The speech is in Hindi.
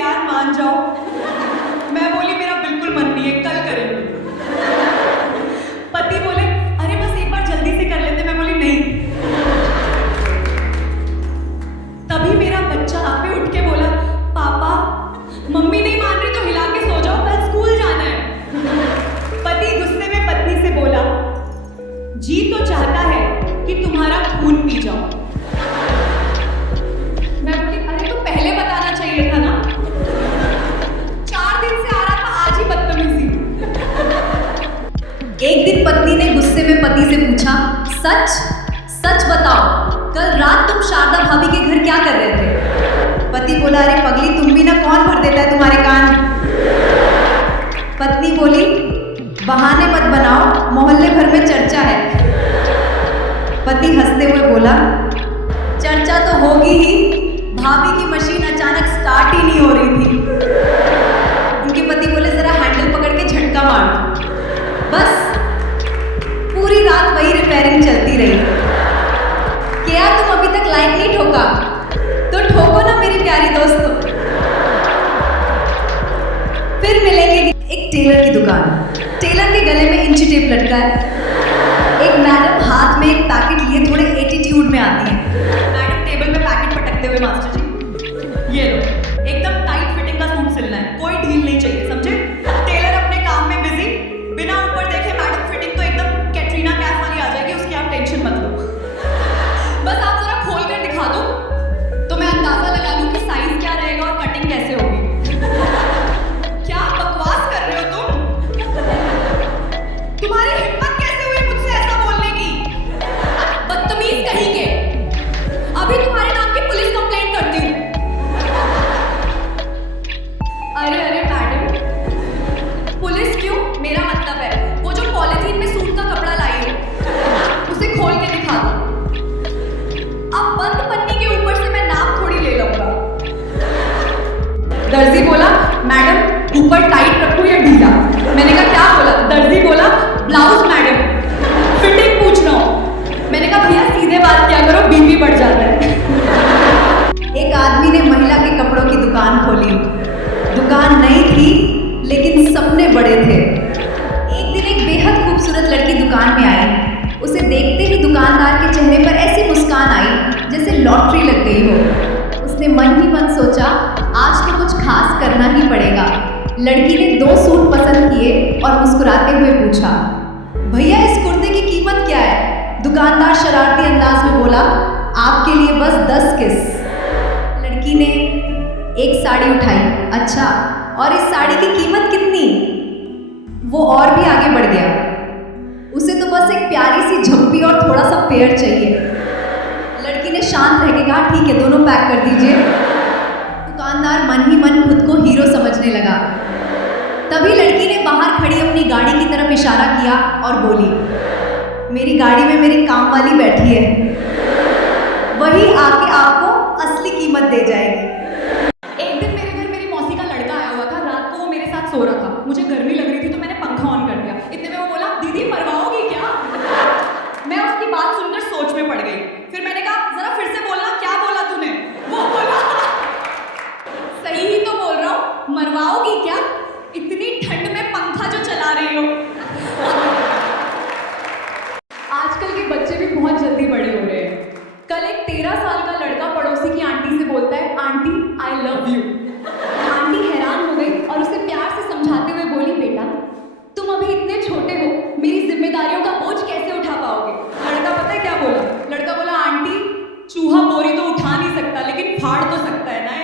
यार मान जाओ। मैं बोली मेरा बिल्कुल मन नहीं है, कल करेंगे। पति बोले अरे बस एक बार जल्दी से कर लेते। मैं बोली नहीं। तभी मेरा बच्चा आग पे उठ के बोला पापा मम्मी नहीं मान रही तो हिला के सो जाओ, कल स्कूल जाना है। पति गुस्से में पत्नी से बोला जी तो चाहता है कि तुम्हारा खून पी जाओ। मैं बोली अरे तो पहले बताना चाहिए था ना, 4 दिन से आ रहा था, आज ही बदतमीजी। एक दिन पत्नी ने गुस्से में पति से पूछा सच सच बताओ कल रात तुम शारदा भाभी के घर क्या कर रहे थे? पति बोला अरे पगली तुम भी ना, कौन भर देता है तुम्हारे कान। पत्नी बोली बहाने मत बनाओ, मोहल्ले भर में चर्चा है। पति हंसते हुए बोला चर्चा तो होगी ही, भाभी की मशीन अचानक स्टार्ट ही नहीं हो रही थी। उनके पति बोले जरा हैंडल पकड़ के झटका मार। बस पूरी रात वही रिपेयरिंग चलती रही। क्या तुम अभी तक लाइक नहीं ठोका? तो ठोको ना मेरी प्यारी दोस्तों। फिर मिलेंगे एक टेलर की दुकान। टेलर के गले में इंची टेप लटका है। एक मैडम हाथ में एक पैकेट लिए थोड़े एटीट्यूड में आती है। मैडम टेबल पे पैकेट पटकते हुए मास्टर जी ये लो, एकदम टाइट फिटिंग का सूट सिलना है, कोई ढील नहीं चाहिए, समझे? टेलर अपने काम में बिजी, बिना ऊपर देखे मैडम फिटिंग तो एकदम कैटरीना कैफ वाली आ जाएगी, उसकी आप टेंशन मत लो। बस आप जरा खोल कर दिखा दो तो मैं अंदाजा लगा लूं कि साइज क्या रहेगा और कटिंग कैसे होगी। क्या बकवास कर रहे हो तुम? तुम्हारी हिम्मत कैसे हुई मुझसे ऐसा बोलने की? बदतमीज कहीं के। अभी तुम्हारे नाम की पुलिस कंप्लेंट करती हूँ। अरे अरे मैडम, पुलिस क्यों? मेरा मतलब है वो जो पॉलिथीन में सूट का कपड़ा लाई हो उसे खोल के दिखा दो। अब बंद पन्नी के ऊपर से मैं नाप थोड़ी ले लूंगा। दर्जी बोला मैडम ऊपर टाइट रखूं या ढीला? मैंने कहा क्या बोला? दर्जी बोला ब्लाउज मैडम, फिटिंग पूछ रहा हूं। मैंने कहा भैया सीधे बात किया करो, बीपी बढ़ जाता है। एक आदमी ने महिला के कपड़ों की दुकान खोली। दुकान नई थी लेकिन सपने बड़े थे। एक दिन एक बेहद खूबसूरत लड़की दुकान में आई। उसे देखते ही दुकानदार के चेहरे पर ऐसी मुस्कान आई जैसे लॉटरी लग गई हो। उसने मन ही मन सोचा आज तो कुछ खास करना ही पड़ेगा। लड़की ने 2 सूट पसंद किए और मुस्कुराते हुए पूछा भैया इस कुर्ते की कीमत क्या है? दुकानदार शरारती अंदाज में बोला आपके लिए बस 10 किस। लड़की ने एक साड़ी उठाई। अच्छा और इस साड़ी की कीमत कितनी? वो और भी आगे बढ़ गया। उसे तो बस एक प्यारी सी झप्पी और थोड़ा सा पेयर चाहिए। लड़की ने शांत रह के कहा ठीक है दोनों पैक कर दीजिए। दुकानदार मन ही मन खुद को हीरो समझने लगा। तभी लड़की ने बाहर खड़ी अपनी गाड़ी की तरफ इशारा किया और बोली मेरी गाड़ी में मेरी काम वाली बैठी है, वही आके आपको असली कीमत दे जाएगी। एक दिन मेरे घर मेरी मौसी का लड़का आया हुआ था। रात को वो मेरे साथ सो रहा था। मुझे गर्मी लग रही थी तो मैंने पंखा ऑन कर दिया। इतने में वो बोला दीदी मरवाओगी क्या? मैं उसकी बात सुनकर सोच में पड़ गई। फिर मैंने कहा जरा फिर से बोलना, क्या बोला तूने? वो बोला सही ही तो बोल रहा हूँ, मरवाओगी क्या? इतनी ठंड में पंखा जो चला रही हो। आजकल के बच्चे भी बहुत जल्दी बड़े हो रहे हैं। कल एक 13 साल का लड़का पड़ोसी की आंटी से बोलता है aunty I love you. Aunty हैरान हो गई और उसे प्यार से समझाते हुए बोली बेटा तुम अभी इतने छोटे हो, मेरी जिम्मेदारियों का बोझ कैसे उठा पाओगे? लड़का पता है क्या बोला? लड़का बोला आंटी चूहा बोरी तो उठा नहीं सकता लेकिन फाड़ तो सकता है ना।